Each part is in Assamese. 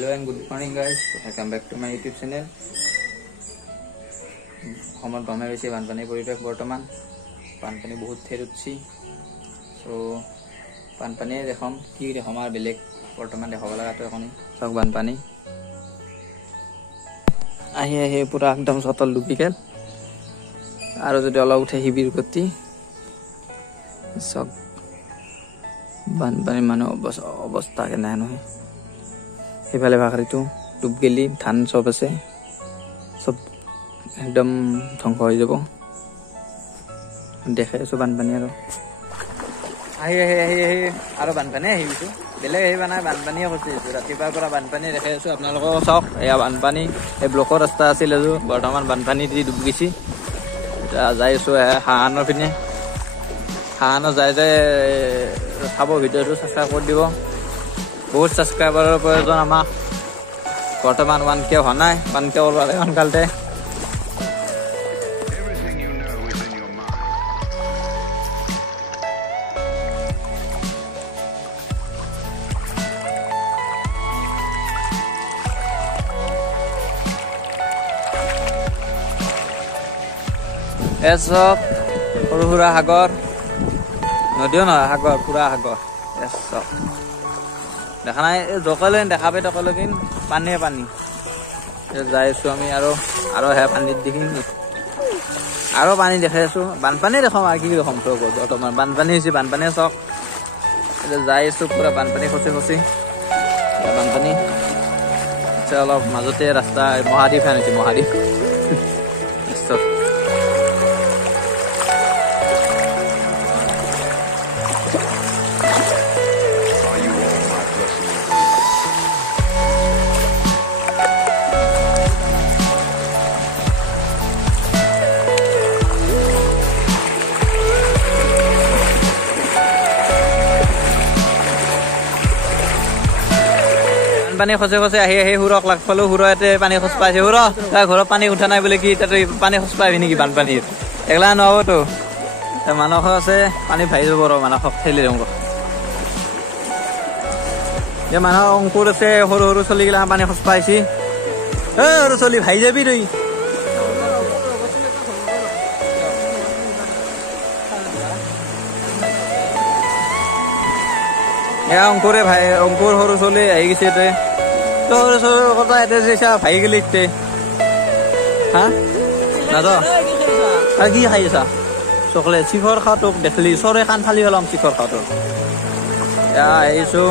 Hello and good morning guys. Welcome back to my YouTube channel. Homor gome beshi banpani poribesh bortoman. Banpani bahut ther utchi. So banpani dekhom ki dekhom ar belek bortoman dekhoba laga to ekhoni sok banpani. Ahi pura ekdom sotol dubikel. Aro jodi ola uthe hibir koti. Sok banpani mano অবস্থা কেনে নহয় এফালে ভাগৰিটো ডুব গেলি ধান সব আছে সব একদম ধ্বংস হৈ যাব দেখে আছো বানপানী আহি আৰু বানপানী আহিছো বেলেগ আহিবা নাই বানপানীয়ে হৈছে ৰাতিপুৱাৰ পৰা বানপানী দেখে আছো আপোনালোকক চাওক এয়া বানপানী এই ব্লকৰ ৰাস্তা আছিল আৰু বৰ্তমান বানপানী দি ডুব গৈছি যাই আছো হাহানৰ পিনে হাহানৰ যাই চাব ভিডিঅ'টো সাবস্ক্ৰাইব কৰি দিব বহুত সাবস্ক্ৰাইবাৰৰ প্ৰয়োজন আমাক বৰ্তমান 1K হোৱা নাই 1K ওলালে সোনকালতে এসব সৰু সুৰা সাগৰ নদীও নহয় সাগৰ পুৰা সাগৰ এসব দেখা নাই জকলে দেখা পাই তকলে কিন পানীয়ে পানী যাই আছো আমি আৰু হে পানীত দেখিম আৰু পানী দেখাই আছো বানপানী দেখম আৰু কি দেখম তো বৰ্তমান বানপানী হৈছে বানপানী চক যাই আছো পুৰা বানপানী খচি বানপানী অলপ মাজতে ৰাস্তা মহাদ্বীপ আনিছে মহাদ্বীপ পানী খচে আহি হুৰক লাগ পালো হুৰতে পানী খচ পাইছে হুৰ তাৰ ঘৰত পানী উঠা নাই বোলে কি তাতে পানী খচ পাবি নেকি বানপানীত একলা নহবতো মানুহ আছে পানী ভাই যাব মানুহক ঠেলি দিওঁ যে মানুহ অংকুৰ আছে সৰু চলিগিলা পানী খচ পাইছি সৰু চলি ভাই যাবি তই অংকুৰে ভাই অংকুৰ সৰু চলি আহি গৈছে সৰু কথা এতে ভাই গেলি হা নাজ আৰু কি খাই আছা চকলেট চিখৰ খাওঁ তোক দেখলি চৰে কাণ ফালি হলাম চিখৰ খাওঁ তোক আহিছো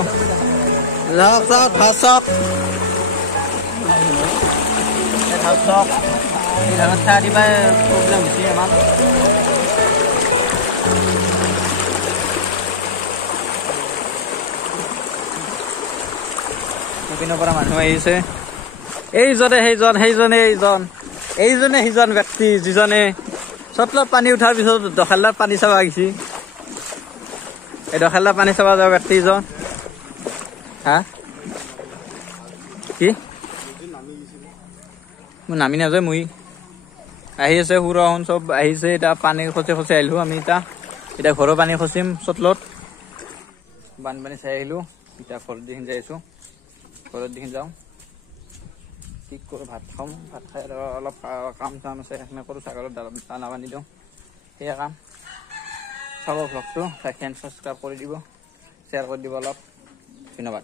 ভাত চক চাহ দিবা প্ৰব্লেম হৈছে আমাৰ বিভিন্ন পৰা মানুহ আহিছে সেইজন ব্যক্তি যিজনে চটলত পানী উঠাৰ পিছত দখালাত পানী চাব আহিছে এই দখালাত পানী চাব যোৱা ব্যক্তিজন হা কি মই নামি নাযায় মই আহি আছে সুৰহন চব আহিছে এতিয়া পানী খচি আহিলো আমি এতিয়া ঘৰৰ পানী খচিম চটলত বানপানী চাই আহিলো এতিয়া ঘৰত দেখি যাই আছো ঘৰত দেখি যাওঁ ঠিক কৰোঁ ভাত খাওঁ ভাত খাই অলপ কাম চাম আছে সেইখিনি কৰোঁ ছাগলত দানা বান্ধি দিওঁ সেয়া কাম চাব ভ্লগটো লাইক এণ্ড ছাবস্ক্ৰাইব কৰি দিব শ্বেয়াৰ কৰি দিব অলপ ধন্যবাদ